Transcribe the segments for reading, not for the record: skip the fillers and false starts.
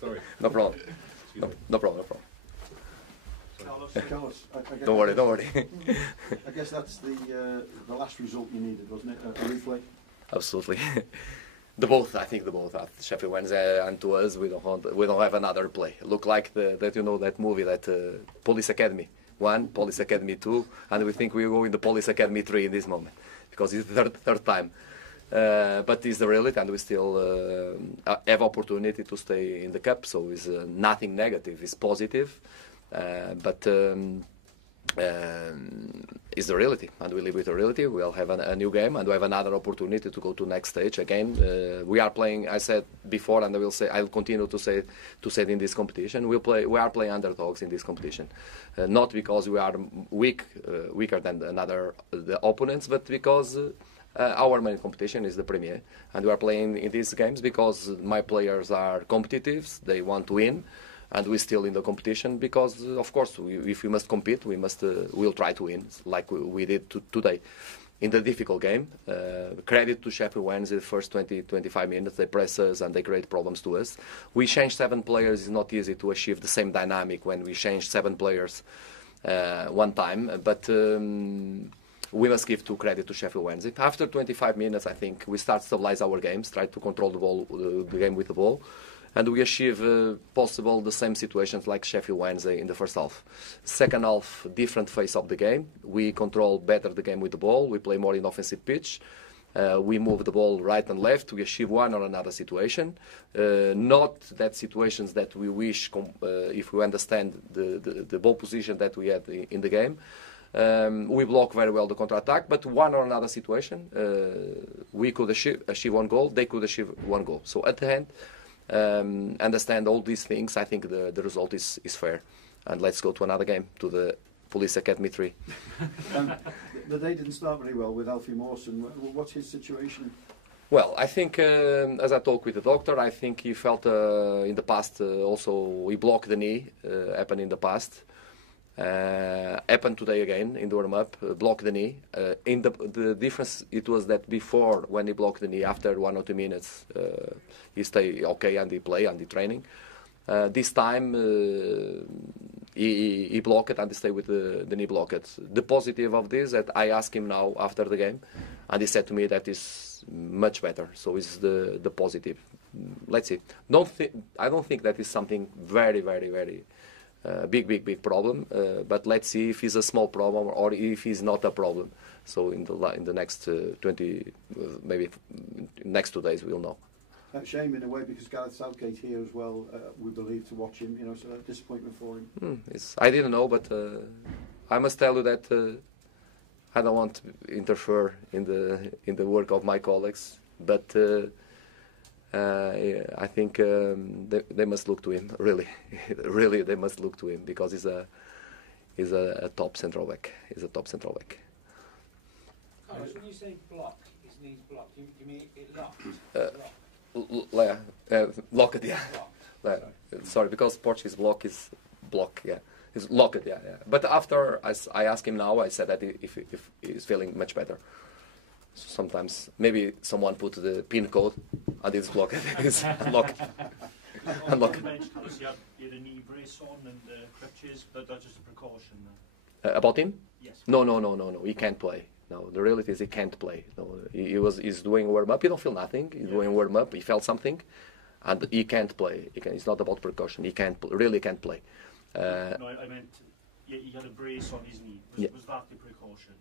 Sorry. No problem. No problem. Carlos, Don't worry. I guess that's the last result you needed, wasn't it? A replay. Absolutely. The both. At Sheffield Wednesday and to us, we don't have another play. Look like that movie, that Police Academy 1, Police Academy 2, and we think we go in the Police Academy 3 in this moment because it's the third time. But it's the reality, and we still have opportunity to stay in the cup. So it's nothing negative. It's positive, but. Is the reality, and we live with the reality. We'll have a new game, and we have another opportunity to go to next stage again. We are playing. I said before, and I'll continue to say in this competition. We are playing underdogs in this competition, not because we are weaker than the opponents, but because our main competition is the Premier, and we are playing in these games because my players are competitive. They want to win. And we're still in the competition because, of course, if we must compete, we'll try to win, like we did today. In the difficult game, credit to Sheffield Wednesday, the first 20-25 minutes, they press us and they create problems to us. We changed 7 players. It's not easy to achieve the same dynamic when we change 7 players one time, but we must give credit to Sheffield Wednesday. After 25 minutes, I think we start to stabilize our games, try to control the game with the ball. And we achieve possible the same situations like Sheffield Wednesday in the first half. Second half, different phase of the game. We control better the game with the ball. We play more in offensive pitch. We move the ball right and left. We achieve one or another situation. Not that situations that we wish, if we understand the ball position that we had in the game. We block very well the counter-attack, but one or another situation, we could achieve one goal. They could achieve one goal. So at the end, understand all these things, I think the result is fair. And let's go to another game, to the Police Academy 3. The day didn't start very well with Alfie Mawson. What's his situation? Well, I think, as I talked with the doctor, I think he felt in the past also he blocked the knee, happened in the past. Happened today again in the warm-up, blocked the knee. In the difference, it was that before, when he blocked the knee, after 1 or 2 minutes, he stay okay and he play and he training. This time, he blocked it and he stay with the knee blocked. The positive of this that I asked him now after the game, and he said to me that is much better. So it's the positive. Let's see. I don't think that is something very, very, very big problem, but let's see if it's a small problem or if it's not a problem. So in the next 20, maybe next 2 days, we'll know. Shame in a way because Gareth Southgate here as well. We believe to watch him. So a disappointment for him. I didn't know, but I must tell you that I don't want to interfere in the work of my colleagues, but. I think they must look to him. Really, they must look to him because he's a top central back. He's a top central back. Carlos, when you say block, his knees blocked. Do you mean it locked? Locked, yeah. Sorry, because Portuguese block is block, yeah. It's locked, yeah. But after I asked him now, I said that if he's feeling much better. So sometimes maybe someone put the pin code and it's blocked. It's locked. Unlocked. You had a knee brace on and crutches, but that's just a precaution. About him? Yes. No. He can't play. No, the reality is he can't play. No, he's doing warm up. He don't feel nothing. He's doing warm up. He felt something, and he can't play. It's not about precaution. He really can't play. No, I meant he had a brace on his knee. Was that the precaution?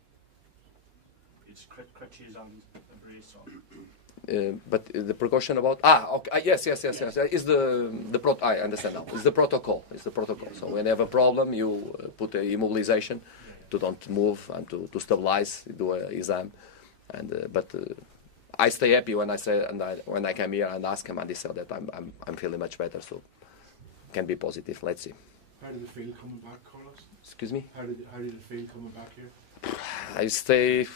It's crutches and a brace on. But the precaution about okay, yes. Is I understand now. It's the protocol. So when you have a problem, you put a immobilization to don't move and to stabilize, do a exam, but I stay happy when when I came here and asked him, and he said that I'm feeling much better, so can be positive. Let's see. How did it feel coming back, Carlos? Excuse me. How did it feel coming back here?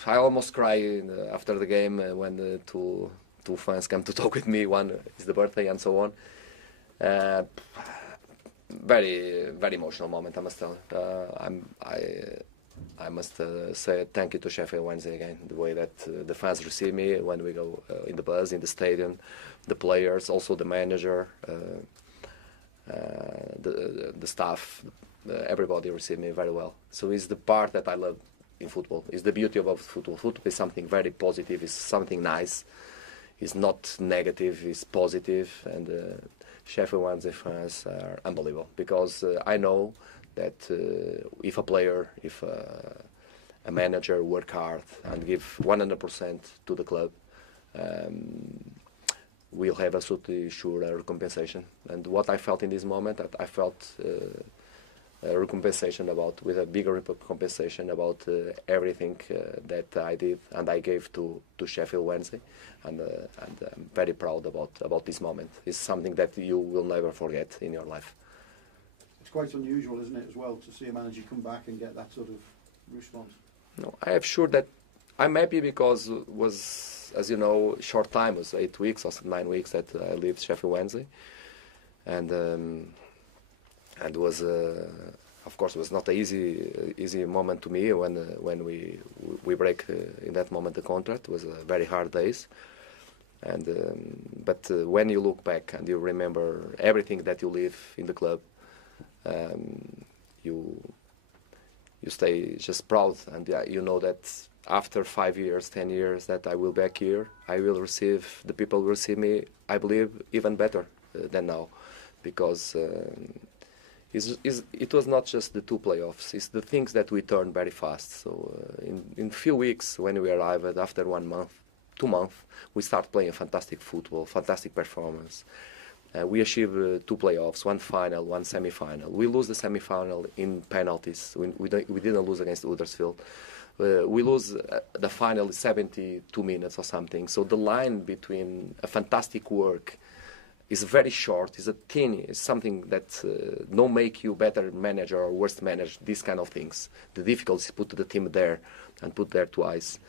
I almost cry after the game when the two fans come to talk with me. One is the birthday and so on. Very, very emotional moment, I must tell. I must say thank you to Sheffield Wednesday again. The way that the fans receive me when we go in the bus, in the stadium, the players, also the manager, the staff, everybody received me very well. So it's the part that I love in football. It's the beauty of football. Football is something very positive. It's something nice. It's not negative. It's positive. And Sheffield Wednesday fans are unbelievable because I know that if a player, if a manager work hard and give 100% to the club, we'll have absolutely sure a recompensation. And what I felt in this moment, that I felt a recompensation with a bigger recompensation about everything that I did and I gave to Sheffield Wednesday, and I'm very proud about this moment. It's something that you will never forget in your life. It's quite unusual, isn't it, as well, to see a manager come back and get that sort of response? No, I am sure that I'm happy because it was, as you know, short time. It was 8 weeks or 9 weeks that I lived Sheffield Wednesday, and was of course it was not an easy moment to me when we break in that moment the contract. It was very hard days, and but when you look back and you remember everything that you live in the club, you stay just proud, and you know that after 5 years, 10 years that I will be back here, the people will receive me, I believe, even better than now, because it was not just the 2 playoffs, it's the things that we turn very fast. So in few weeks when we arrived, after 1 month, 2 months, we start playing fantastic football, fantastic performance. We achieved 2 playoffs, 1 final, 1 semi-final. We lose the semi-final in penalties. We didn't lose against Huddersfield. We lose the final in 72 minutes or something. So the line between a fantastic work is very short. It's a thin. It's something that no make you better manager or worse manager. These kind of things. The difficulties put the team there and put there twice.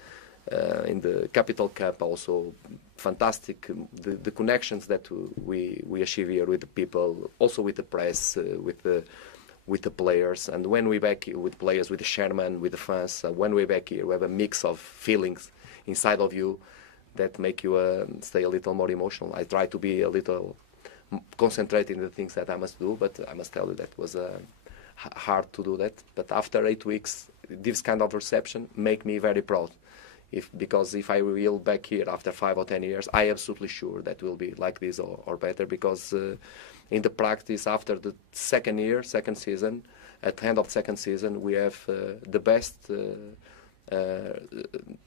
In the Capital Cup also fantastic, the connections that we achieve here with the people, also with the press, with the players. And when we back here with players, with the chairman, with the fans, when we back here we have a mix of feelings inside of you that make you stay a little more emotional. I try to be a little concentrated in the things that I must do, but I must tell you that was hard to do that. But after 8 weeks, this kind of reception make me very proud. Because if I will back here after 5 or 10 years, I am absolutely sure that will be like this or better, because in the practice after the second season, at the end of second season, we have the best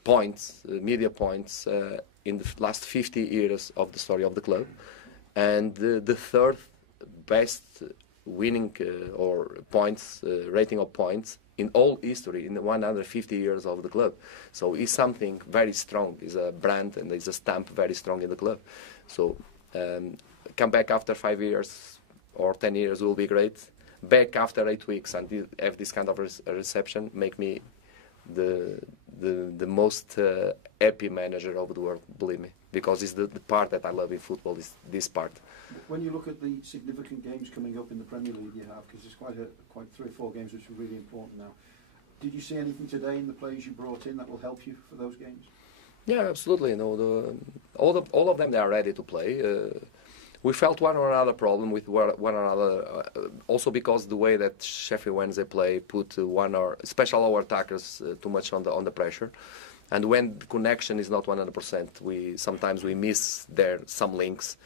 points, media points in the last 50 years of the story of the club, and the third best winning or points, rating of points in all history, in the 150 years of the club. So it's something very strong. It's a brand and it's a stamp very strong in the club. So come back after 5 years or 10 years will be great. Back after 8 weeks and have this kind of reception make me the most happy manager of the world, believe me. Because it's the part that I love in football, is this part. When you look at the significant games coming up in the Premier League you have, because there's quite 3 or 4 games which are really important now, did you see anything today in the players you brought in that will help you for those games? Yeah, absolutely. All of them, they are ready to play. We felt one or another problem with one another, also because the way that Sheffield Wednesday play put especially our attackers too much on the pressure. And when the connection is not 100%, sometimes we miss some links.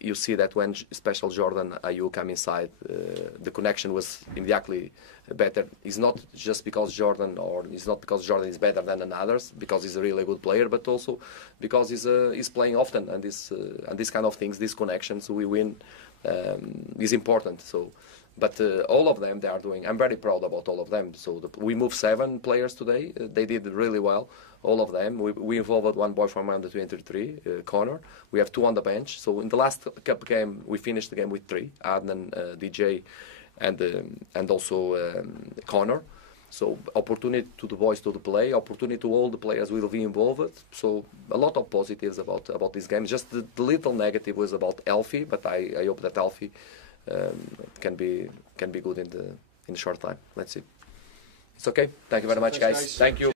You see that when especially Jordan Ayew come inside, the connection was immediately better. It's not just because Jordan is better than others, because he's a really good player, but also because he's playing often, and these kind of things, these connections we win is important. So. But all of them, they are doing. I'm very proud about all of them. So we moved 7 players today. They did really well, all of them. We involved 1 boy from under 23, Connor. We have 2 on the bench. So in the last cup game, we finished the game with 3, Adnan, DJ, and also Connor. So opportunity to the boys to play, opportunity to all the players will be involved. So a lot of positives about this game. Just the little negative was about Elfie, but I hope that Elfie can be good in the short time. Let's see. It's okay. Thank you very much, Thanks, guys. guys. Thank you.